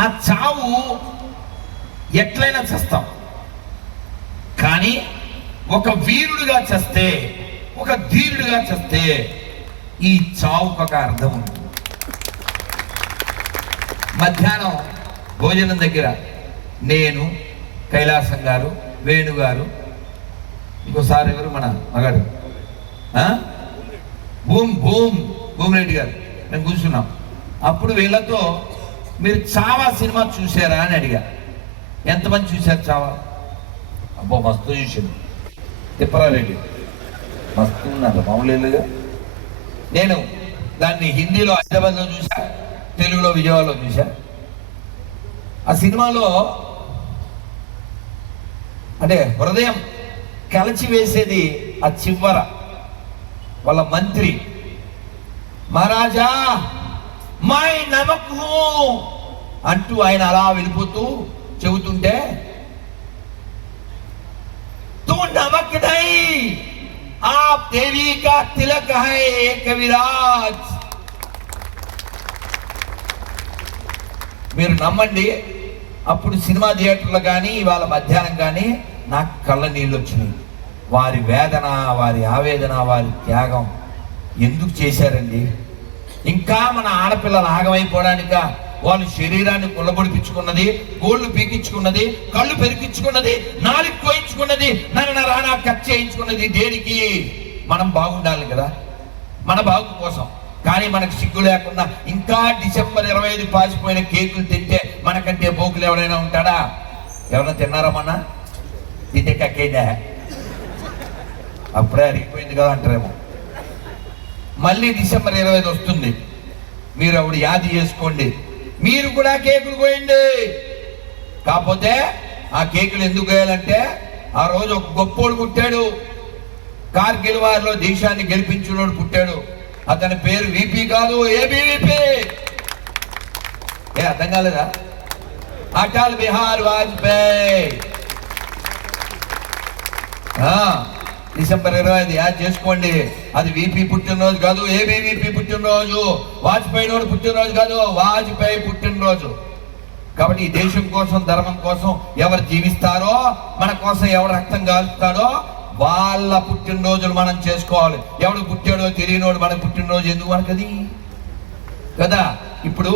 ఆ చావు ఎట్లయినా చస్తాం, కానీ ఒక వీరుడుగా చస్తే, ఒక ధీరుడుగా చస్తే ఈ చావుకు ఒక అర్థం ఉంటుంది. మధ్యాహ్నం భోజనం దగ్గర నేను, కైలాసం గారు, వేణు గారు, ఇంకోసారి ఎవరు మన మగాడు భూమిరెడ్డి గారు, మేము కూర్చున్నాం. అప్పుడు వీళ్ళతో మీరు చావా సినిమా చూసారా అని అడిగా. ఎంతమంది చూశారు చావా? అబ్బో మస్తు చూసాను. తిప్పరారెడ్డి మస్తు ఉన్నారు, మామూలుగా. నేను దాన్ని హిందీలో హైదరాబాద్లో చూసా, తెలుగులో విజయవాడలో చూసా. ఆ సినిమాలో అంటే హృదయం కలచి వేసేది ఆ చివర వాళ్ళ మంత్రి మహారాజా మై నమక్ హూ అంటూ ఆయన అలా వెళ్ళిపోతూ చెబుతుంటే, తూ నమక్ నై ఆప్ దేవి కా తిలక్ హై కవిరాజ్. మీరు నమ్మండి, అప్పుడు సినిమా థియేటర్లో కానీ ఇవాళ మధ్యాహ్నం కానీ నాకు కళ్ళ నీళ్ళు వచ్చినాయి. వారి వేదన, వారి ఆవేదన, వారి త్యాగం ఎందుకు చేశారండి? ఇంకా మన ఆడపిల్లలు ఆగమైపోవడానిక? వాళ్ళు శరీరాన్ని కుళ్ళబొడిపించుకున్నది, గోళ్ళు పీకించుకున్నది, కళ్ళు పెరిగించుకున్నది, నాలుగు కోయించుకున్నది, నరానా కట్ చేయించుకున్నది దేనికి? మనం బాగుండాలి కదా, మన బాగు కోసం. కానీ మనకు సిగ్గు లేకుండా ఇంకా డిసెంబర్ 25 పాసిపోయిన కేకులు తింటే మనకంటే బోకులు ఎవరైనా ఉంటాడా? ఎవరైనా తిన్నారా? మన తింటే కక్కేదా? అప్పుడే అరిగిపోయింది కదా అంటారేమో. మళ్ళీ డిసెంబర్ 25 వస్తుంది, మీరు అప్పుడు యాది చేసుకోండి, మీరు కూడా కేకులు కోయండి. కాకపోతే ఆ కేకులు ఎందుకు కోయాలంటే, ఆ రోజు ఒక గొప్పోడు పుట్టాడు, కార్గిల్ వారిలో దేశాన్ని గెలిపించినోడు పుట్టాడు. అతని పేరు విపి కాదు, ఏబీవీపీ. అర్థం కాలేదా? అటల్ బిహారీ వాజ్పేయి. డిసెంబర్ 25 యాడ్ చేసుకోండి. అది విపి పుట్టినరోజు కాదు, ఏబీవీపీ పుట్టినరోజు. వాజ్పేయి నోడు పుట్టినరోజు కాదు, వాజ్పేయి పుట్టినరోజు. కాబట్టి ఈ దేశం కోసం, ధర్మం కోసం ఎవరు జీవిస్తారో, మన కోసం ఎవరు రక్తం కాలుస్తాడో వాళ్ళ పుట్టినరోజులు మనం చేసుకోవాలి. ఎవడు పుట్టాడో తెలియనోడు మన పుట్టినరోజు ఎందుకు మనకది కదా? ఇప్పుడు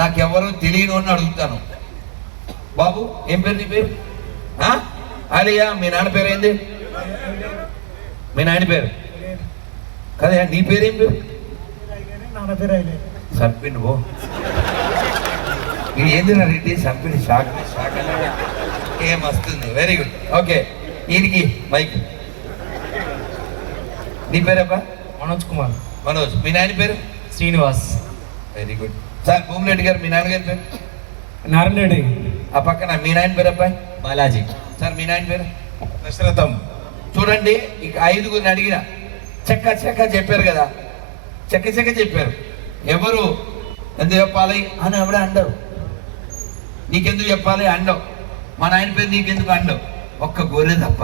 నాకెవరో తెలియనోడిని అడుగుతాను, బాబు ఏం పేరు నీ పేరు? అలియా. మీ నాన్న పేరు ఏంది? మీ నాయన పేరు కదా? నీ పేరేం పేరు? సర్పిండి బో. ఇది ఏంది రెడ్డి? సర్పిండి షాక్ ఏం వస్తుంది. Very good, okay. ఈయనకి మైక్. నీ పేరబ్బా? మనోజ్ కుమార్. మనోజ్. మీ నాయన పేరు? Srinivas. Very good sir. Bhumireddy గారు, మీ నాన్నగారి పేరు? నారాయణ రెడ్డి. ఆ పక్కన మీ నాయన పేరు అబ్బాయి? బాలాజీ. సార్ మీ నాయన పేరు? దశరథం. చూడండి, ఇక 5గురిని అడిగిన చెక్క చెక్క చెప్పారు కదా, చెక్క చెక్క చెప్పారు. ఎవరు ఎందుకు చెప్పాలి అని ఎవడే అండవు. నీకెందుకు చెప్పాలి అండవు. మా నాయన పేరు నీకెందుకు అండవు. ఒక్క గొర్రె తప్ప.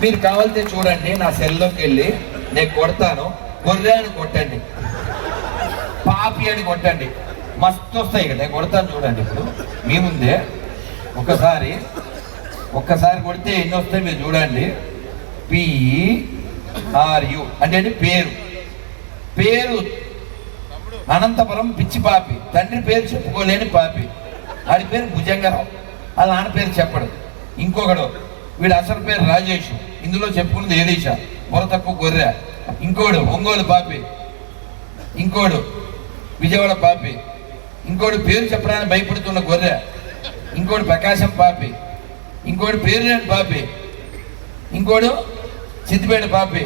మీరు కావాలితే చూడండి, నా సెల్లోకి వెళ్ళి నేను కొడతాను. గొర్రె అని కొట్టండి, పాపి అని కొట్టండి, మస్తు వస్తాయి కదా. నేను కొడతాను చూడండి. ఇప్పుడు మీ ముందే ఒక్కసారి కొడితే ఎన్ని వస్తాయి మీరు చూడండి. PRU అంటే పేరు అనంతపురం పిచ్చి పాపి. తండ్రి పేరు చెప్పుకోలేని పాపి. వాడి పేరు భుజంగరావు. వాళ్ళ నాన్న పేరు చెప్పడు. ఇంకొకడు వీడు అసలు పేరు రాజేష్. ఇందులో చెప్పుకున్నది ఏలీషా, పొర తక్కువ గొర్రె. ఇంకోడు ఒంగోలు పాపి. ఇంకోడు విజయవాడ పాపి. ఇంకోడు పేరు చెప్పడానికి భయపడుతున్న గొర్రె. ఇంకోడు ప్రకాశం పాపి. ఇంకోటి పేరు లేని పాపి. ఇంకోడు సిద్దిపేట పాపి.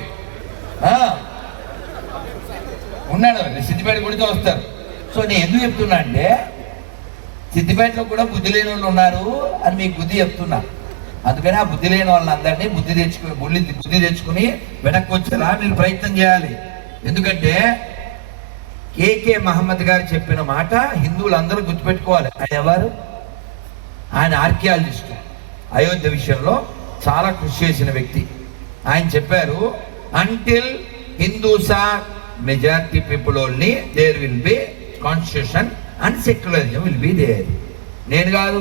ఉన్నాడు, సిద్దిపేట కొడితే వస్తారు. సో నేను ఎందుకు చెప్తున్నా అంటే, సిద్దిపేటలో కూడా బుద్ధి లేని వాళ్ళు ఉన్నారు అని మీకు బుద్ధి చెప్తున్నా. అందుకని ఆ బుద్ధి లేని వాళ్ళందరినీ బుద్ధి తెచ్చుకుని వెనక్కి వచ్చేలా మీరు ప్రయత్నం చేయాలి. ఎందుకంటే కేకే మహమ్మద్ గారు చెప్పిన మాట హిందువులందరూ గుర్తుపెట్టుకోవాలి. ఆయన ఎవరు? ఆయన ఆర్కియాలజిస్టు. అయోధ్య విషయంలో చాలా కృషి చేసిన వ్యక్తి. ఆయన చెప్పారు, until Hindus are majority people only, there will be constitution and secularism will be there. నేను కాదు,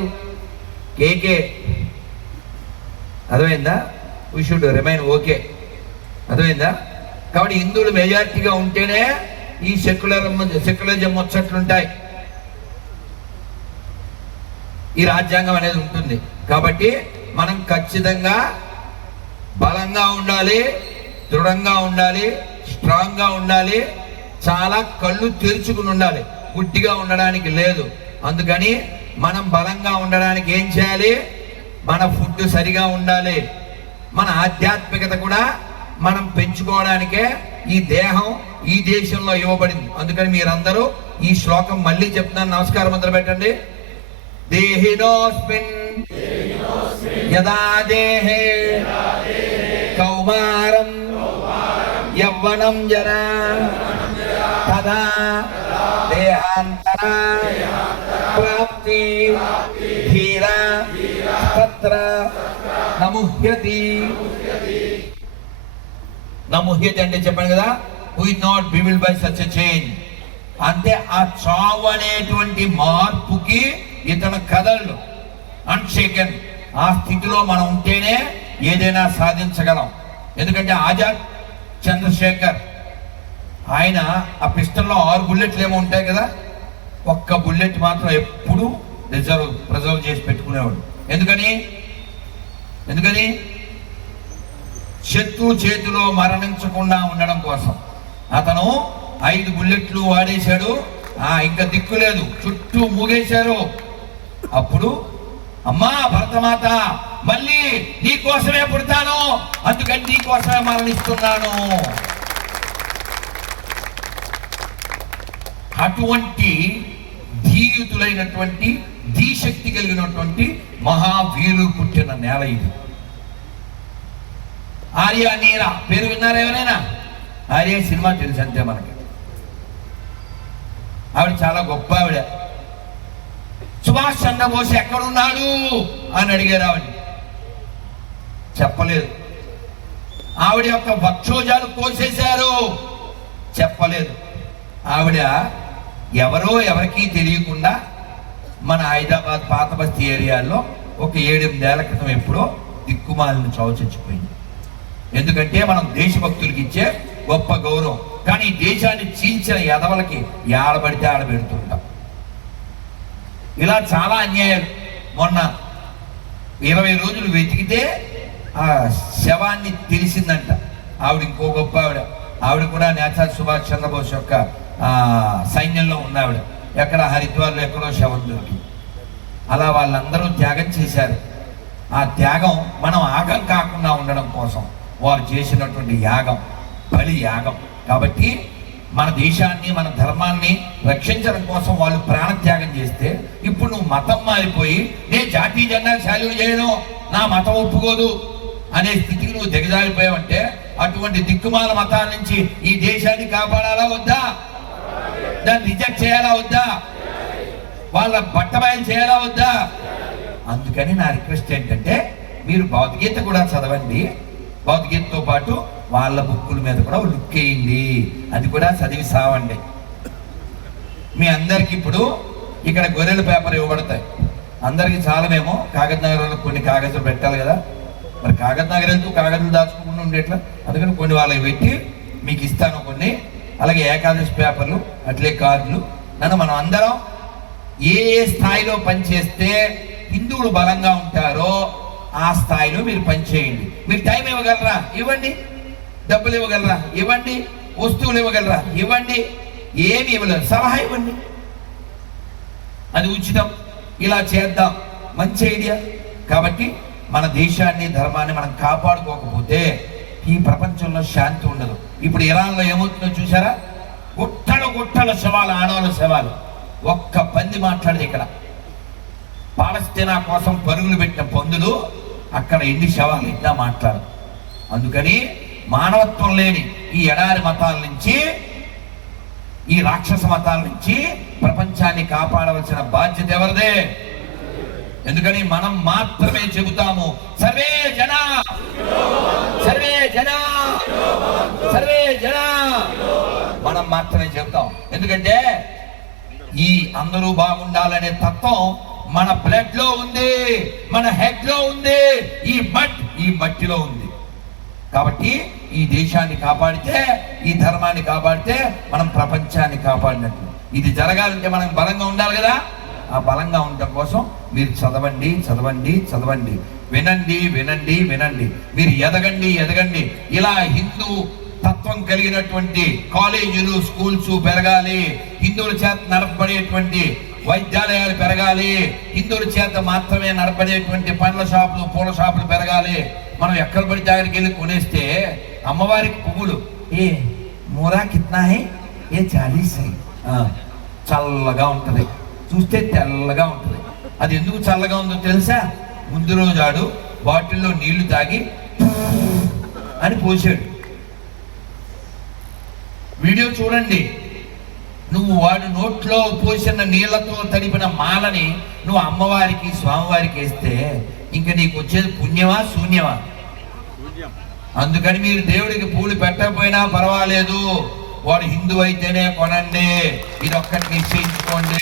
కేకే. అర్థమైందా? We should remain okay. అర్థమైందా? కాబట్టి హిందువులు మెజారిటీగా ఉంటేనే ఈ సెక్యులరిజం వచ్చేట్లుంటాయి, ఈ రాజ్యాంగం అనేది ఉంటుంది. కాబట్టి మనం ఖచ్చితంగా బలంగా ఉండాలి, దృఢంగా ఉండాలి, స్ట్రాంగ్గా ఉండాలి, చాలా కళ్ళు తెరుచుకుని ఉండాలి, గుడ్డిగా ఉండడానికి లేదు. అందుకని మనం బలంగా ఉండడానికి ఏం చేయాలి? మన ఫుడ్ సరిగా ఉండాలి. మన ఆధ్యాత్మికత కూడా మనం పెంచుకోవడానికే ఈ దేహం ఈ దేశంలో ఇవ్వబడింది. అందుకని మీరందరూ ఈ శ్లోకం మళ్ళీ చెప్తున్నాను. నమస్కారం మొదలు పెట్టండి. దేహినోస్మిన్ యదా దేహే కౌమారం యవ్వనం జరా తదా దేహాంతర ప్రాప్తి ధీర తత్ర నముహ్యతి. నముహ్యతి అంటే చెప్పాను కదా, who is not bewildered by such a change. అంటే ఆ చావు అనేటువంటి మార్పుకి ఇతను కదలడు, అన్షేకెన్. ఆ స్థితిలో మనం ఉంటేనే ఏదైనా సాధించగలం. ఎందుకంటే ఆజాద్ చంద్రశేఖర్ ఆయన ఆ పిస్టల్లో 6 బుల్లెట్లు ఏమో ఉంటాయి కదా, ఒక్క బుల్లెట్ మాత్రం ఎప్పుడు ప్రిజర్వ్ చేసి పెట్టుకునేవాడు. ఎందుకని శత్రు చేతిలో మరణించకుండా ఉండడం కోసం. అతను 5 బుల్లెట్లు వాడేశాడు, ఇంకా దిక్కులేదు, చుట్టూ మూగేశారు. అప్పుడు అమ్మా భరతమాత, మళ్ళీ నీ కోసమే పుడతాను, అందుకని నీ కోసమే మరణిస్తున్నాను. అటువంటి ధీయుతులైనటువంటి ధీశక్తి కలిగినటువంటి మహావీరులు పుట్టిన నేల ఇది. ఆర్య నీరా పేరు విన్నారా ఎవరైనా? ఆర్య సినిమా తెలుసు అంతే మనకి. ఆవిడ చాలా గొప్ప ఆవిడ. సుభాష్ చంద్రబోస్ ఎక్కడున్నాడు అని అడిగారు. ఆవిడ చెప్పలేదు. ఆవిడ యొక్క వక్షోజాలు కోసేశారు, చెప్పలేదు. ఆవిడ ఎవరో ఎవరికీ తెలియకుండా మన హైదరాబాద్ పాత బస్తీ ఏరియాలో ఒక 7-8 ఏళ్ల క్రితం ఎప్పుడో దిక్కుమాలిన చావు చచ్చిపోయింది. ఎందుకంటే మనం దేశభక్తులకి ఇచ్చే గొప్ప గౌరవం. కానీ ఈ దేశాన్ని చీల్చిన ఎదవలకి ఏడబడితే ఆడబెడుతుంటాం. ఇలా చాలా అన్యాయాలు. మొన్న 20 రోజులు వెతికితే ఆ శవాన్ని తెలిసిందంట. ఆవిడ ఇంకో గొప్ప ఆవిడ కూడా నేతాజీ సుభాష్ చంద్రబోస్ యొక్క సైన్యంలో ఉన్నవాడు. ఎక్కడ హరిద్వార్లో ఎక్కడో శవం దొరికింది. అలా వాళ్ళందరూ త్యాగం చేశారు. ఆ త్యాగం మనం ఆగం కాకుండా ఉండడం కోసం వారు చేసినటువంటి యాగం, బలి యాగం. కాబట్టి మన దేశాన్ని మన ధర్మాన్ని రక్షించడం కోసం వాళ్ళు ప్రాణత్యాగం చేస్తే ఇప్పుడు నువ్వు మతం మారిపోయి నేను జాతీయ జెండా శాల్యూ చేయను, నా మతం ఒప్పుకోదు అనే స్థితికి నువ్వు దిగజారిపోయావంటే అటువంటి దిక్కుమాల మతాల నుంచి ఈ దేశాన్ని కాపాడాలా వద్దా? దాన్ని రిజెక్ట్ చేయాలా వద్దా? వాళ్ళ బట్టబయలు చేయాలా వద్దా? అందుకని నా రిక్వెస్ట్ ఏంటంటే మీరు భగవద్గీత కూడా చదవండి, భగవద్గీతతో పాటు వాళ్ళ బుక్కుల మీద కూడా లుక్ వేయండి, అది కూడా చదివి సావండి. మీ అందరికి ఇప్పుడు ఇక్కడ గొర్రెల పేపర్ ఇవ్వబడతాయి. అందరికి చాలమేమో కాగజ్ నగర్లో కొన్ని కాగజులు పెట్టాలి కదా, మరి కాగజ్ నగర్ వెళ్తూ కాగజులు దాచుకోకుండా ఉండేట్లా, అందుకని కొన్ని వాళ్ళకి పెట్టి మీకు ఇస్తాను కొన్ని. అలాగే ఏకాదశి పేపర్లు, అట్లే కార్డులు. మనం అందరం ఏ స్థాయిలో పనిచేస్తే హిందువులు బలంగా ఉంటారో ఆ స్థాయిలో మీరు పనిచేయండి. మీరు టైం ఇవ్వగలరా? ఇవ్వండి. డబ్బులు ఇవ్వగలరా? ఇవ్వండి. వస్తువులు ఇవ్వగలరా? ఇవ్వండి. ఏమి ఇవ్వలేరు, సలహా ఇవ్వండి, అది ఉచితం. ఇలా చేద్దాం, మంచి ఐడియా. కాబట్టి మన దేశాన్ని ధర్మాన్ని మనం కాపాడుకోకపోతే ఈ ప్రపంచంలో శాంతి ఉండదు. ఇప్పుడు ఇరాన్లో ఏమవుతుందో చూసారా? గుట్టల శవాలు, ఆడవాళ్ళ శవాలు. ఒక్క పంది మాట్లాడదు. ఇక్కడ పాలస్తీనా కోసం పరుగులు పెట్టిన పందులు అక్కడ ఎన్ని శవాలు ఇట్లా మాట్లాడదు. అందుకని మానవత్వం లేని ఈ ఎడారి మతాల నుంచి, ఈ రాక్షస మతాల నుంచి ప్రపంచాన్ని కాపాడవలసిన బాధ్యత ఎవరిదే? ఎందుకని మనం మాత్రమే చెబుతాము సర్వే జన సర్వే జన సర్వే జన, మనం మాత్రమే చెబుతాం. ఎందుకంటే ఈ అందరూ బాగుండాలనే తత్వం మన బ్లడ్ లో ఉంది, మన హెడ్ లో ఉంది, ఈ మట్టిలో ఉంది. కాబట్టి ఈ దేశాన్ని కాపాడితే, ఈ ధర్మాన్ని కాపాడితే మనం ప్రపంచాన్ని కాపాడినట్లు. ఇది జరగాలంటే మనం బలంగా ఉండాలి కదా. ఆ బలంగా ఉండటం కోసం మీరు చదవండి, చదవండి, చదవండి, వినండి, వినండి, వినండి. మీరు ఎదగండి, ఎదగండి. ఇలా హిందూ తత్వం కలిగినటువంటి కాలేజీలు, స్కూల్స్ పెరగాలి. హిందువుల చేత నడపబడేటువంటి వైద్యాలయాలు పెరగాలి. హిందువుల చేత మాత్రమే నడపడేటువంటి పండ్ల షాపులు, పూల షాపులు పెరగాలి. మనం ఎక్కడ పడి దగ్గరికి వెళ్ళి కొనేస్తే అమ్మవారికి పువ్వులు ఏ మూరా కిత్నా హై, ఏ 40 హై, చల్లగా ఉంటుంది, చూస్తే తెల్లగా ఉంటుంది. అది ఎందుకు చల్లగా ఉందో తెలుసా? ముందు రోజు ఆడు బాటిల్లో నీళ్లు తాగి అని పోసాడు. వీడియో చూడండి. నువ్వు వాడు నోట్లో పోసిన నీళ్లతో తడిపిన మాలని నువ్వు అమ్మవారికి, స్వామివారికి వేస్తే ఇంకా నీకు వచ్చేది పుణ్యమా, శూన్యమా? అందుకని మీరు దేవుడికి పూలు పెట్టకపోయినా పర్వాలేదు, వాడు హిందూ అయితేనే కొనండి. ఇది ఒక్కటి నిశ్చయించుకోండి.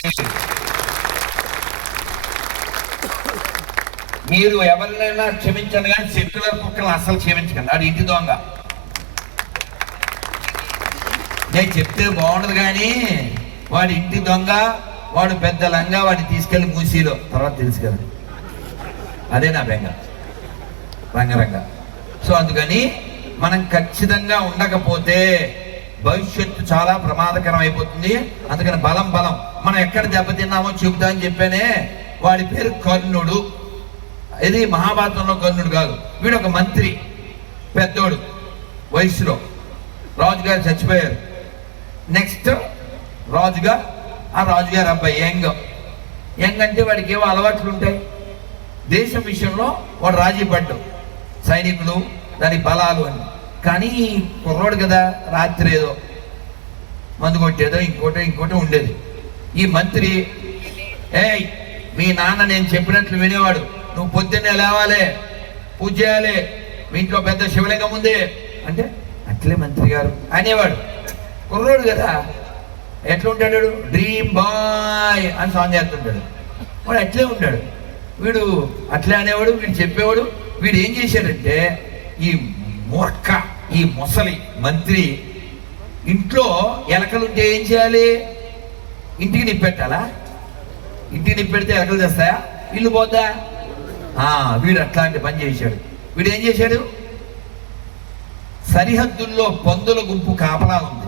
మీరు ఎవరినైనా క్షమించండి, కానీ సెక్యులర్ కుక్కలను అస్సలు క్షమించకండి. వాడు ఇంటి దొంగ. నేను చెప్తే బాగుండదు, కానీ వాడి ఇంటి దొంగ, వాడు పెద్ద లంగా, వాడిని తీసుకెళ్లి మూసీలో తర్వాత తెలుసు కదా. అదే నా బెంగ, రంగరంగ. సో అందుకని మనం ఖచ్చితంగా ఉండకపోతే భవిష్యత్తు చాలా ప్రమాదకరం అయిపోతుంది. అందుకని బలం బలం. మనం ఎక్కడ దెబ్బతిన్నామో చెబుతా అని చెప్పానే. వాడి పేరు కర్ణుడు. ఇది మహాభారతంలో కర్ణుడు కాదు. వీడు ఒక మంత్రి, పెద్దోడు వయసులో. రాజుగారు చచ్చిపోయారు. నెక్స్ట్ రాజుగా ఆ రాజుగారు అబ్బాయి యంగ్ అంటే వాడికి ఏవో అలవాట్లు ఉంటాయి. దేశం విషయంలో వాడు రాజీ పడ్డాడు, సైనికులు, దాని బలాలు అని. కానీ కుర్రోడు కదా, రాత్రి ఏదో మందు కొట్టేదో ఇంకోటో ఉండేది. ఈ మంత్రి, ఏయ్ మీ నాన్న నేను చెప్పినట్లు వినేవాడు, నువ్వు పొద్దున్నే లేవాలి, పూజ చేయాలి, మీ ఇంట్లో పెద్ద శివలింగం ఉంది అంటే అట్లే మంత్రి గారు అనేవాడు. కుర్రోడు కదా, ఎట్లా ఉంటాడు? డ్రీమ్ బాయ్ అని సాంగ్ చేస్తుంటాడు. వాడు అట్లే ఉంటాడు. వీడు అట్లే అనేవాడు, వీడు చెప్పేవాడు. వీడు ఏం చేశాడంటే, ఈ మూర్ఖ, ఈ ముసలి మంత్రి ఇంట్లో ఎలకలుంటే ఏం చేయాలి? ఇంటికి నిప్పెట్టాలా? ఇంటికి నిప్పెడితే ఎలకలు చేస్తాయా? ఇల్లు పోద్దా? వీడు అట్లాంటి పని చేశాడు. వీడు ఏం చేశాడు? సరిహద్దుల్లో పందుల గుంపు కాపలా ఉంది,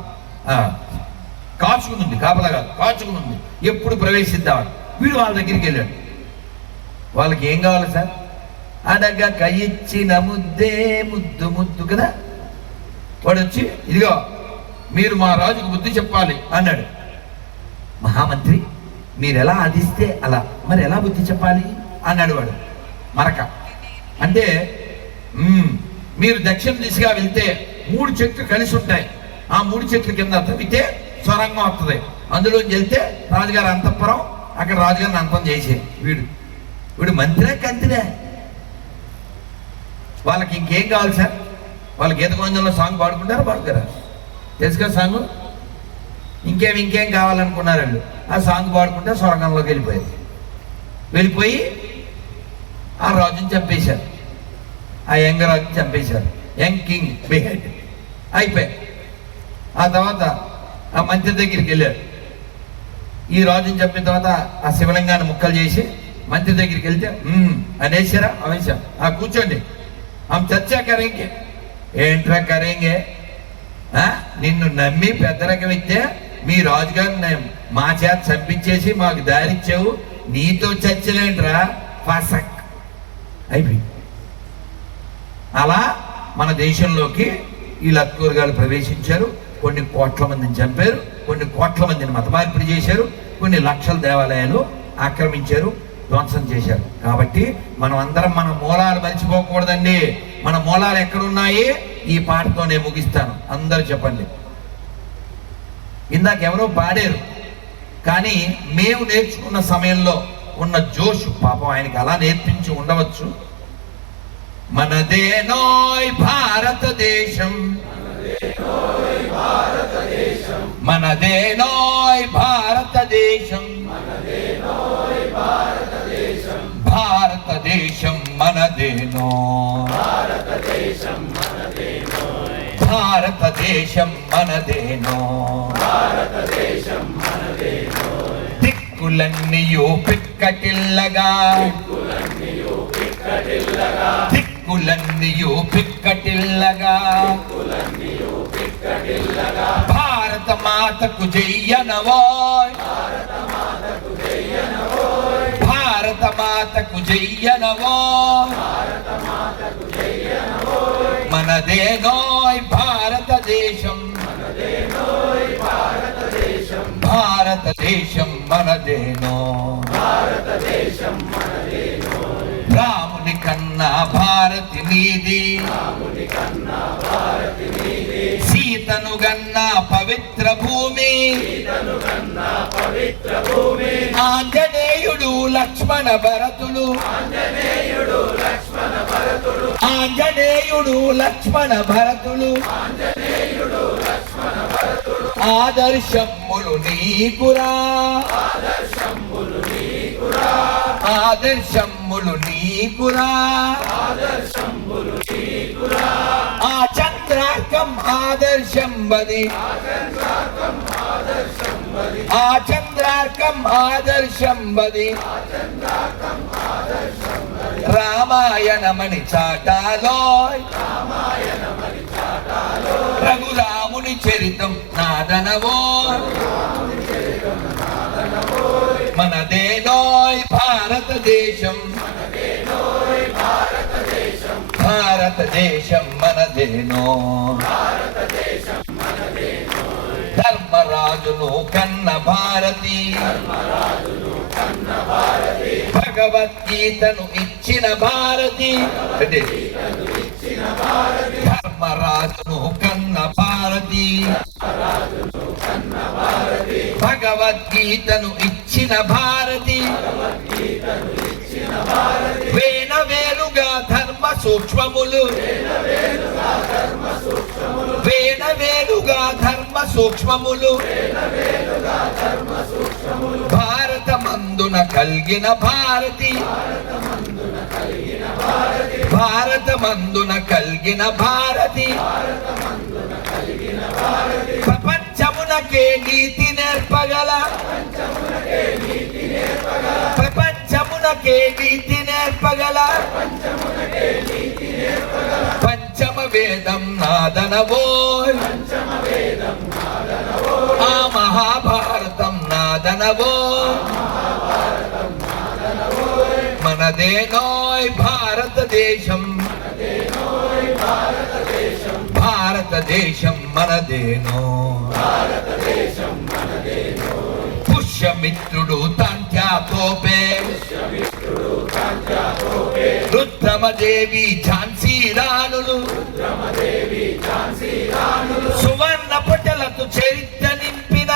కాచుకునుంది, కాపలా కాదు కాచుకునుంది, ఎప్పుడు ప్రవేశిద్దామని. వీడు వాళ్ళ దగ్గరికి వెళ్ళాడు. వాళ్ళకి ఏం కావాలి సార్? అడగ కయిచ్చిన ముద్దే ముద్దు ముద్దు కదా. వాడు వచ్చి, ఇదిగో మీరు మా రాజుకు బుద్ధి చెప్పాలి అన్నాడు. మహామంత్రి మీరు ఎలా ఆదిస్తే అలా, మరి ఎలా బుద్ధి చెప్పాలి అన్నాడు వాడు. మరక అంటే, మీరు దక్షిణ దిశగా వెళ్తే 3 చెట్లు కలిసి ఉంటాయి. ఆ 3 చెట్ల కింద తవ్వితే సొరంగం వస్తుంది. అందులోకి వెళ్తే రాజుగారి అంతఃపురం, అక్కడ రాజుగారిని అంతం చేసే. వీడు మంత్రే కంతిరే. వాళ్ళకి ఇంకేం కావాలి సార్? వాళ్ళకి గీత గోవిందంలో సాంగ్ పాడుకుంటారా? తెలుసు కదా సాంగ్. ఇంకేం కావాలనుకున్నారు వాళ్ళు. ఆ సాంగ్ పాడుకుంటే స్వర్గంలోకి వెళ్ళిపోయి ఆ రాజుని చంపేశారు. ఆ యంగ్ రాజుని చంపేశారు. యంగ్ కింగ్ బిహెడ్ అయిపోయాయి. ఆ తర్వాత ఆ మంత్రి దగ్గరికి వెళ్ళారు. ఈ రాజుని చంపిన తర్వాత ఆ శివలింగాన్ని ముక్కలు చేసి మంత్రి దగ్గరికి వెళ్తే అనేసారా? అనేసాం. కూర్చోండి, చర్చా కరేంగే. ఏంట్రా కరేంగే? నిన్ను నమ్మి పెద్దరకం ఇస్తే మీ రాజుగారిని మా చేత చంపించేసి మాకు దారిచ్చావు, నీతో చర్చలేంట్రా ఫసక్ అయిపోయి. అలా మన దేశంలోకి ఈ లత్కూరుగాలు ప్రవేశించారు. కొన్ని కోట్ల మందిని చంపారు, కొన్ని కోట్ల మందిని మతమార్పిడి చేశారు, కొన్ని లక్షల దేవాలయాలు ఆక్రమించారు, ధ్వంసం చేశారు. కాబట్టి మనం అందరం మన మూలాలు మర్చిపోకూడదండి. మన మూలాలు ఎక్కడున్నాయి? ఈ పాటతో నేను ముగిస్తాను. అందరూ చెప్పండి. ఇందాక ఎవరో పాడారు, కానీ మేము నేర్చుకున్న సమయంలో ఉన్న జోషు, పాపం ఆయనకి అలా నేర్పించి ఉండవచ్చు. మనదేనోయ్ భారతదేశం, మనదేనోయ్ భారతదేశం, మనదేనో, భారతదేశం మనదేనో, దిక్కులన్నీయు పిక్కటిల్లగా, దిక్కులన్నీయు పిక్కటిల్లగా, భారత మాతకు జయ్యనవోయ్, భారత మాతకు జయ్యనవోయ్, మనదేనోయ్ భారతదేశం, భారతదేశం మనదేనో, రాముని కన్నా భారతి నీది, సీతను గన్నా పవిత్ర భూమి, ఆంజనేయుడు లక్ష్మణ భరతులు, ఆంజనేయుడు లక్ష్మణ భరతులు, ఆదర్శములు నీకురా, ఆదర్శములు నీకురా, ఆ చంద్రార్కం ఆదర్శం బది, ఆ చంద్రార్కం ఆదర్శం బది, రామాయణమణి చాటాలోయ్, రఘురాముని చరితం నాదనవో, మనదేనోయ్ భారతదేశం, భారతదేశం మనదేనో, ధర్మరాజును కన్న భారతి, భగవద్గీతను ఇచ్చిన భారతి, ధర్మరాజును కన్న భారతి, భగవద్గీతను ఇచ్చిన భారతి, వేల వేలుగా ధర్మ సూక్ష్మములు, వేల వేలుగా ధర్మ సూక్ష్మములు, భారతమందున కలిగిన భారతి, భారతమందున కలిగిన భారతి, ప్రపంచమునకే నీతి నేర్పగల, ప్రపంచమునకే నీతి నేర్పగల, పంచమ వేదం నాదనవోయ్, ఆ మహాభారతం నాదనవోయ్, మనదేనోయ్ భారతదేశం, భారతదేశం మనదేనో, పుష్యమిత్రుడు తాంత్యాతోపే, రుద్రమదేవి ఝాన్సీ రాణులు, సువర్ణ పటలతో చరిత్ర నింపిన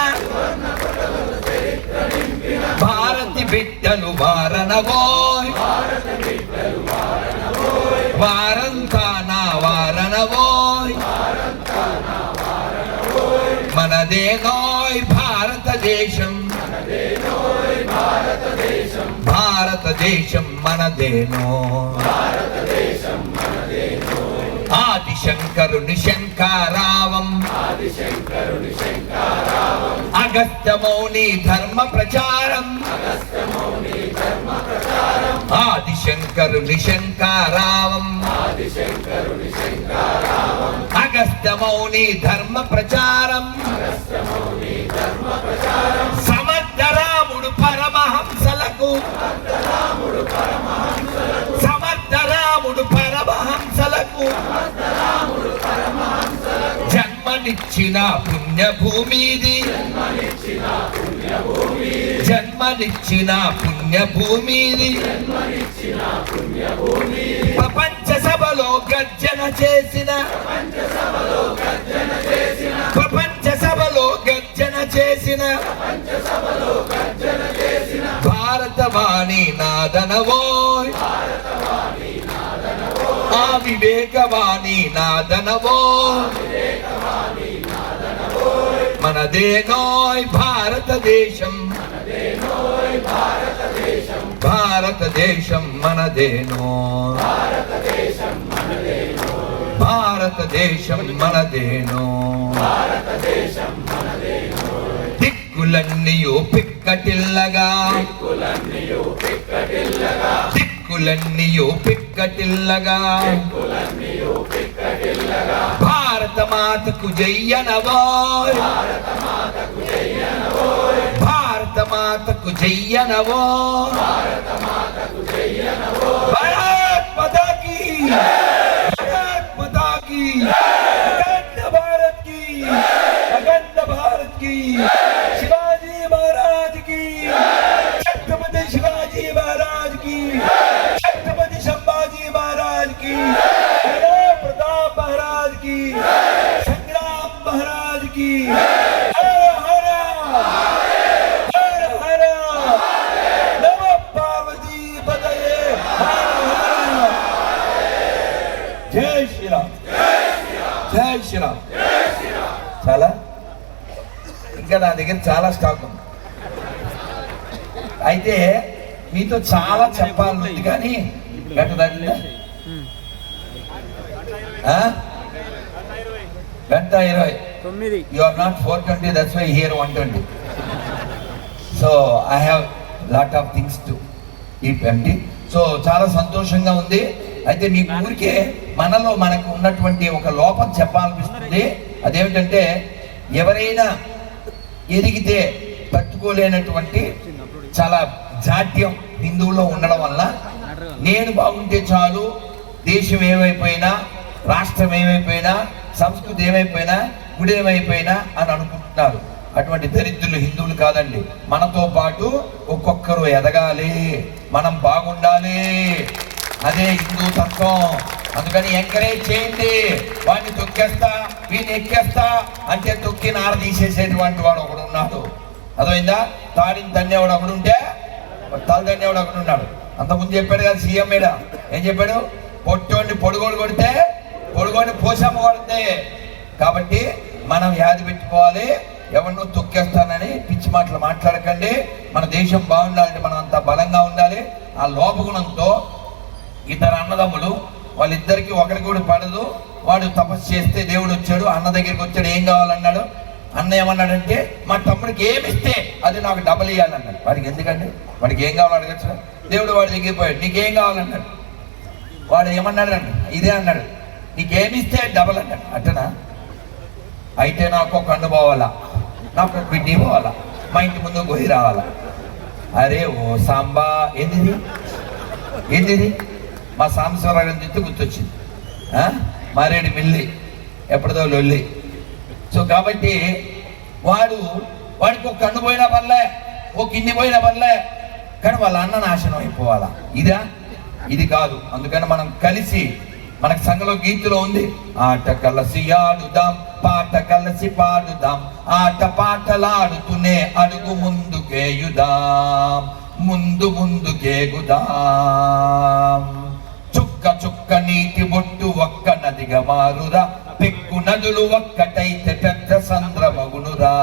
భారతి బిడ్డలు వారనవోయ్, వారంతా నా వారనవోయ్, మనదేనోయ్ భారతదేశం, భారతదేశం మనదేనో, ఆదిశంకరుని శంకారావం, అగస్త్యమౌని ధర్మ ప్రచారం, ఆదిశంకరుని శంకారావం, అగస్త్యమౌని ధర్మ ప్రచారం, సమర్థరాముడు పరమహంసలకు, సమర్థరాముడు పరమహంసలకు జన్మనిచ్చిన పుణ్యభూమిది, జన్మనిచ్చిన పుణ్యభూమిది, ప్రపంచ సభలో గర్జన చేసిన, ప్రపంచ సభలో గర్జన చేసిన భారతవాణి నాదనవోయ్, ఆ వివేకవాణి నాదనవోయ్, మనదేనోయ్ భారతదేశం, భారతదేశం మనదేనో, భారతదేశం మనదేనో, దిక్కులన్నీయు పిక్కటిల్లగా, దిక్కులన్నీయు పిక్కటిల్లగా, భారత మాతకు జయ్యనవో, భారత మాతకు జయ్యనవో, భారత్ మాతా కీ, భారత్ మాతా కీ, అఖండ భారత్ కీ, అఖండ భారత్ కీ, శివాజీ మహారాజ్ కీ, ఛత్రపతి శివాజీ మహారాజ్ కీ, ఛత్రపతి సంభాజీ మహారాజ్ కీ, ప్రతాప్ మహారాజ్ కీ, సంగ్రామ్ మహారాజ్ కీ. హర హర హర నమ పార్వతీ పతయే. జై శ్రీరామ్, జై శ్రీరామ్. చాలా ఇంకా నా దగ్గర చాలా స్టాక్ ఉంది. అయితే మీతో చాలా చెప్పాలి కానీ గంట 20 you are not 420, that's why here 120. So I have lot of things to keep empty. So చాలా సంతోషంగా ఉంది. అయితే మీ ఊరికే మనకు ఉన్నటువంటి ఒక లోపం చెప్పాలనిపిస్తుంది. అదేమిటంటే ఎవరైనా ఎదిగితే తట్టుకోలేనటువంటి చాలా జాడ్యం హిందువుల్లో ఉండడం వల్ల నేను బాగుంటే చాలు, దేశం ఏమైపోయినా, రాష్ట్రం ఏమైపోయినా, సంస్కృతి ఏమైపోయినా, గుడి ఏమైపోయినా అని అనుకుంటున్నారు. అటువంటి దరిద్రులు హిందువులు కాదండి. మనతో పాటు ఒక్కొక్కరు ఎదగాలి, మనం బాగుండాలి, అదే హిందూ తత్వం. అందుకని ఎంకరేజ్ చేయండి. వాడిని తొక్కేస్తా, వీడిని ఎక్కేస్తా అంటే తొక్కి నార తీసేసేటువంటి వాడు ఒకడు ఉన్నాడు. అర్థమైందా? తాడిని తన్నేవాడు ఒకడు ఉంటే తల తన్నేవాడు ఒకడు ఉన్నాడు. అంతకుముందు చెప్పాడు కదా సీఎం మీద, ఏం చెప్పాడు? పొట్టోడిని పొడుగోడు కొడితే పొడుగోడిని పోసమ్మ కొడితే. కాబట్టి మనం యాది పెట్టుకోవాలి, ఎవరినో తొక్కేస్తానని పిచ్చి మాటలు మాట్లాడకండి. మన దేశం బాగుండాలంటే మనం అంత బలంగా ఉండాలి. ఆ లోపగుణంతో ఇద్దరు అన్నదమ్ములు, వాళ్ళిద్దరికి ఒకరికి కూడా పడదు. వాడు తపస్సు చేస్తే దేవుడు వచ్చాడు, అన్న దగ్గరికి వచ్చాడు. ఏం కావాలన్నాడు? అన్న ఏమన్నాడంటే మా తమ్ముడికి ఏమిస్తే అది నాకు డబల్ ఇవ్వాలన్నాడు. వాడికి ఎందుకండి? వాడికి ఏం కావాలో అడగచ్చు. దేవుడు వాడి దగ్గరికి పోయాడు, నీకేం కావాలన్నాడు. వాడు ఏమన్నాడు అండి? ఇదే అన్నాడు, నీకేమిస్తే డబల్ అన్నాడు. అట్టనా? అయితే నాకు ఒక కన్ను పోవాలా, నాకు ఒక కిడ్నీ పోవాలా, మా ఇంటి ముందు గొయ్యి రావాలా. అరే ఓ సాంబా, ఏందిది ఏందిది? మా సాంబశివరావు చెప్తే గుర్తొచ్చింది. మారేడు మిల్లి ఎప్పటిదో లొల్లి. సో కాబట్టి వాడికి ఒక కన్ను పోయినా పర్లే, ఓ కిడ్నీ పోయినా పర్లే, కానీ వాళ్ళ అన్న నాశనం అయిపోవాలా. ఇదా? ఇది కాదు. అందుకని మనం కలిసి, మనకు సంఘంలో గీతులో ఉంది, ఆట కలసి ఆడుదాం, పాట కలసి పాడుదాం, ఆట పాటలాడుతూనే అడుగు ముందుకేయుదాం, ముందు ముందుకేగుదాం. చుక్క చుక్క నీటి బొట్టు ఒక్క నదిగా మారురా, పెక్కు నదులు ఒక్కటైతే పెద్ద సంద్రమగునురా.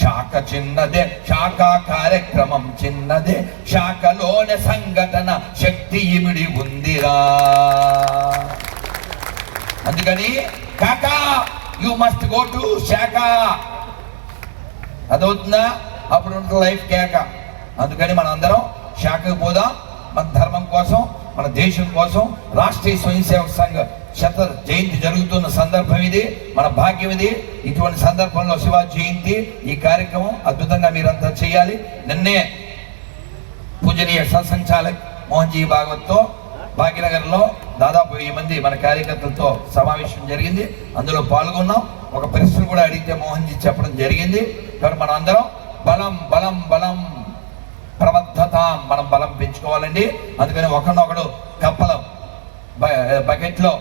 శాఖ చిన్నదే, శాఖా కార్యక్రమం చిన్నదే, శాఖలోనే సంఘటన శక్తి ఇమిడి ఉందిరా. అందుకని కాకా యు మస్ట్ గో టు శాఖ. అదవుతుందా? అప్పుడు ఉంటుంది లైఫ్ కేక. అందుకని మన అందరం శాఖకు పోదాం. మన ధర్మం కోసం, మన దేశం కోసం. రాష్ట్రీయ స్వయం సేవక సంఘ శత జయంతి జరుగుతున్న సందర్భం ఇది, మన భాగ్యం ఇది. ఇటువంటి సందర్భంలో శివాజీ జయంతి ఈ కార్యక్రమం అద్భుతంగా మీరంతా చేయాలి. నిన్నే పూజనీయ సత్సంచాలక్ మోహన్జీ భాగవత్తో భాగ్యనగర్లో దాదాపు 1000 మంది మన కార్యకర్తలతో సమావేశం జరిగింది. అందులో పాల్గొన్నాం. ఒక ప్రశ్న కూడా అడిగితే మోహన్జీ చెప్పడం జరిగింది. కాబట్టి మనం అందరం బలం బలం బలం ప్రబద్ధత, మనం బలం పెంచుకోవాలండి. అందుకని ఒకరినొకడు కప్పలం బకెట్లో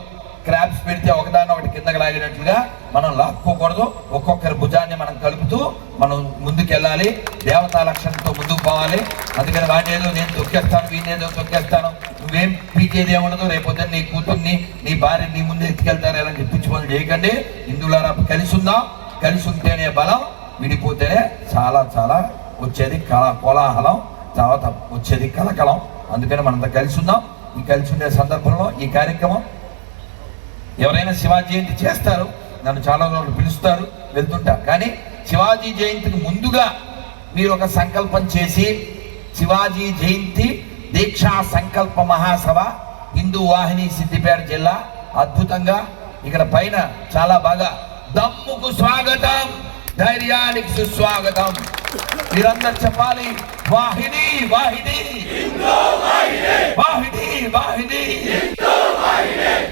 క్రాబ్స్ పెడితే ఒకదాన్ని ఒకటి కిందకి లాగినట్లుగా మనం లాక్కోకూడదు. ఒక్కొక్కరి భుజాన్ని మనం కలుపుతూ మనం ముందుకెళ్ళాలి. దేవతా లక్షణంతో ముందుకు పోవాలి. అందుకని వాడిని ఏదో నేను తొక్కేస్తాను, వీడిని ఏదో తొక్కేస్తాను, నువ్వేం పీకేది ఏముండదు, రేపొద్దున నీ కూతుర్ని, నీ భార్యని నీ ముందు ఎత్తుకెళ్తారు ఇలా చెప్పించి పనులు చేయకండి. హిందువులారా కలిసి ఉందాం. కలిసి ఉంటేనే బలం, విడిపోతేనే చాలా చాలా వచ్చేది కోలాహలం. తర్వాత వచ్చేది కలకలం. అందుకని మనంతా కలిసి ఉందాం. ఈ కలిసి ఉండే సందర్భంలో ఈ కార్యక్రమం ఎవరైనా శివాజీ జయంతి చేస్తారు, నన్ను చాలా రోజులు పిలుస్తారు, వెళ్తుంటా. కానీ శివాజీ జయంతికి ముందుగా మీరు ఒక సంకల్పం చేసి శివాజీ జయంతి దీక్షా సంకల్ప మహాసభ హిందూ వాహిని సిద్దిపేట జిల్లా అద్భుతంగా ఇక్కడ పైన చాలా బాగా దమ్ముకు స్వాగతం, ధైర్యానికి సుస్వాగతం మీరందరూ చెప్పాలి. వాహిని వాహిని వాహిని వాహిని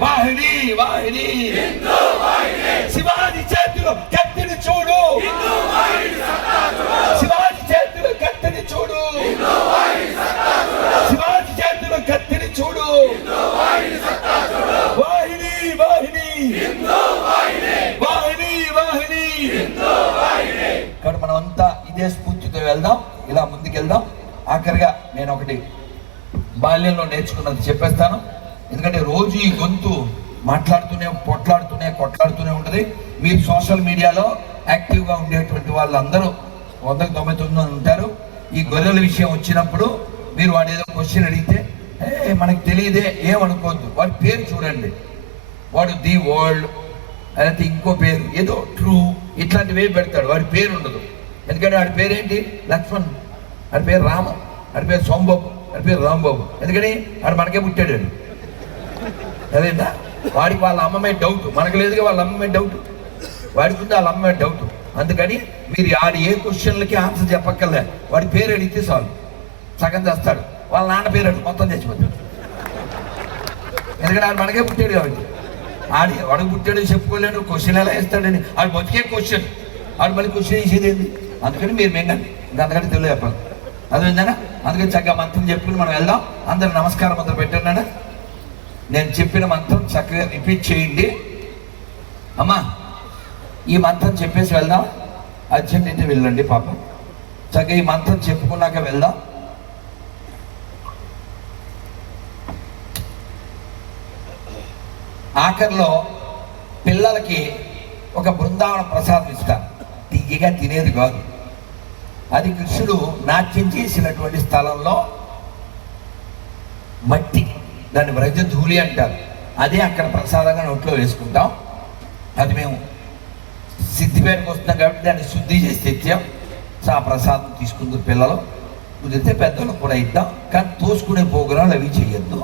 వాహిని వాహిని శివాజీ చేతిలో కత్తిని చూడు, శివాజీ చేతిలో కత్తిని చూడు, శివాజీ చేతిలో కత్తిని చూడు. వాహిని వాహిని వాహిని వాహిని. ఇక్కడ మనం అంతా ఇదే స్ఫూర్తితో వెళ్దాం, ఇలా ముందుకెళ్దాం. ఆఖరిగా నేను ఒకటి బాల్యంలో నేర్చుకున్నది చెప్పేస్తాను. ఎందుకంటే రోజు ఈ గొంతు మాట్లాడుతూనే కొట్లాడుతూనే ఉంటుంది. మీరు సోషల్ మీడియాలో యాక్టివ్గా ఉండేటువంటి వాళ్ళందరూ 199 ఉంటారు. ఈ గొర్రెల విషయం వచ్చినప్పుడు మీరు వాడు ఏదో క్వశ్చన్ అడిగితే మనకు తెలియదే ఏమనుకోవద్దు, వాడి పేరు చూడండి. వాడు ది వరల్డ్ అయితే ఇంకో పేరు ఏదో ట్రూ ఇట్లాంటివి పెడతాడు, వాడి పేరు ఉండదు. ఎందుకంటే వాడి పేరేంటి లక్ష్మణ్, వాడి పేరు రామ, వాడి పేరు సోంబాబు, వాడి పేరు రాంబాబు. ఎందుకని వాడు మనకే పుట్టాడు. అదేంటా వాడికి వాళ్ళ అమ్మమే డౌట్, మనకు లేదుగా వాళ్ళ అమ్మమే డౌట్, వాడికి ఉంది వాళ్ళ అమ్మమే డౌట్. అందుకని మీరు ఆడు ఏ క్వశ్చన్లకి ఆన్సర్ చెప్పక్కర్లే, వాడి పేరు అడిగితే చాలు సగం చేస్తాడు. వాళ్ళ నాన్న పేరు అడిగి మొత్తం తెచ్చిపోతాడు. ఎందుకంటే ఆడు మనకే పుట్టాడు కాబట్టి. వాడికి పుట్టాడు చెప్పుకోలేడు, క్వశ్చన్ ఎలా వేస్తాడని ఆడు బతికే క్వశ్చన్, ఆడు మళ్ళీ క్వశ్చన్ వేసేది ఏంది. అందుకని మీరు మెంగండి, ఇంకా అంతకంటే తెలియదు చెప్పాలి. అదేందనా అందుకని చక్కగా మంత్రం చెప్పుకుని మనం వెళ్దాం. అందరు నమస్కారం మొదలు పెట్టండి. నేను చెప్పిన మంత్రం చక్కగా రిపీట్ చేయండి. అమ్మా ఈ మంత్రం చెప్పేసి వెళ్దాం. అర్జెంట్ అయితే వెళ్ళండి పాపం. చక్కగా ఈ మంత్రం చెప్పుకున్నాక వెళ్దాం. ఆఖరిలో పిల్లలకి ఒక బృందావన ప్రసాదం ఇస్తారు, తీయగా తినేది కాదు. అది కృష్ణుడు నాట్యం చేసినటువంటి స్థలంలో మట్టి, దాన్ని వ్రజధూళి అంటారు. అదే అక్కడ ప్రసాదంగా నోట్లో వేసుకుంటాం. అది మేము సిద్ధిపేటకు వస్తున్నాం కాబట్టి దాన్ని శుద్ధి చేసి తెచ్చాం. సో ఆ ప్రసాదం తీసుకుందరు పిల్లలు, కుదిరితే పెద్దలకు కూడా ఇద్దాం. కానీ తోసుకునే ప్రోగ్రాంలు అవి చేయొద్దు,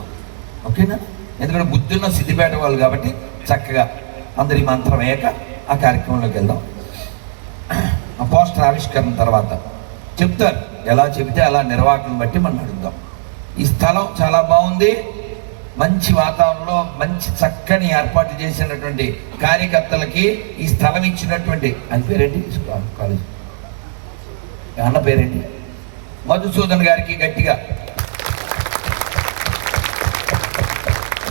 ఓకేనా? ఎందుకంటే బుద్ధున్న సిద్ధిపేట వాళ్ళు కాబట్టి చక్కగా అందరి మంత్రం అయ్యాక ఆ కార్యక్రమంలోకి వెళ్దాం. ఆ పోస్టర్ ఆవిష్కరణ తర్వాత చెప్తారు, ఎలా చెబితే అలా నిర్వాహకులను బట్టి మనం అడుగుదాం. ఈ స్థలం చాలా బాగుంది, మంచి వాతావరణంలో మంచి చక్కని ఏర్పాట్లు చేసినటువంటి కార్యకర్తలకి ఈ స్థలం ఇచ్చినటువంటి అని పేరేంటి కాలేజ్ అన్న పేరేంటి మధుసూదన్ గారికి గట్టిగా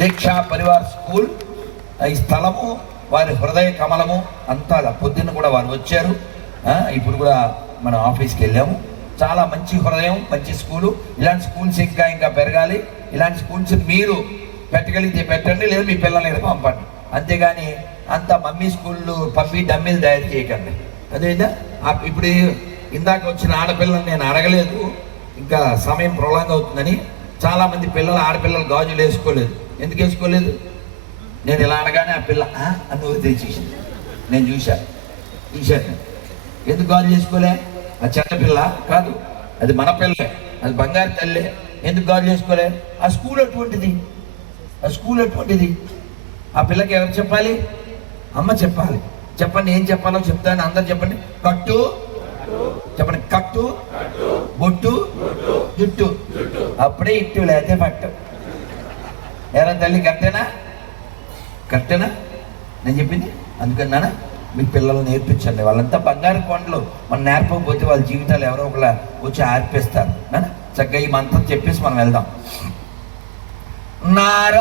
దీక్షా పరివార్ స్కూల్ ఈ స్థలము వారి హృదయ కమలము అంతా. పొద్దున్న కూడా వారు వచ్చారు, ఇప్పుడు కూడా మనం ఆఫీస్కి వెళ్ళాము. చాలా మంచి హృదయం, మంచి స్కూలు. ఇలాంటి స్కూల్స్ ఇంకా పెరగాలి. ఇలాంటి స్కూల్స్ మీరు పెట్టగలిగితే పెట్టండి, లేదా మీ పిల్లల్ని పంపండి. అంతేగాని అంత మమ్మీ స్కూళ్ళు పంపి డమ్మీలు తయారు చేయకండి. అదేందా ఇప్పుడు ఇందాక వచ్చిన ఆడపిల్లలు నేను అడగలేదు, ఇంకా సమయం ప్రొలాంగ్ అవుతుందని. చాలామంది పిల్లలు ఆడపిల్లలు గాజులు వేసుకోలేదు. ఎందుకు వేసుకోలేదు? నేను ఇలా అనగానే ఆ పిల్ల అని తెచ్చేసింది. నేను చూశాను. ఎందుకు గాజులు వేసుకోలే? అది చెడ్డ పిల్ల కాదు, అది మన పిల్లే, అది బంగారు తల్లే. ఎందుకు గాజులు వేసుకోలే? ఆ స్కూల్ అటువంటిది, ఆ పిల్లకి ఎవరు చెప్పాలి? అమ్మ చెప్పాలి. చెప్పండి, ఏం చెప్పాలో చెప్తాను. అందరు చెప్పండి. కట్టు చెప్పండి, కట్టు, బొట్టు, జుట్టు, అప్పుడే ఇట్టు, లేతే పట్టు. ఎవరైనా తల్లి కరెక్టేనా నేను చెప్పింది? అందుకన్నానా మీ పిల్లలు నేర్పించండి. వాళ్ళంతా బంగారు కొండలు, మనం నేర్పకపోతే వాళ్ళ జీవితాలు ఎవరో ఒకలా వచ్చి ఆర్పేస్తారు. చక్కగా ఈ మంత్రం చెప్పేసి మనం వెళ్దాం. నారా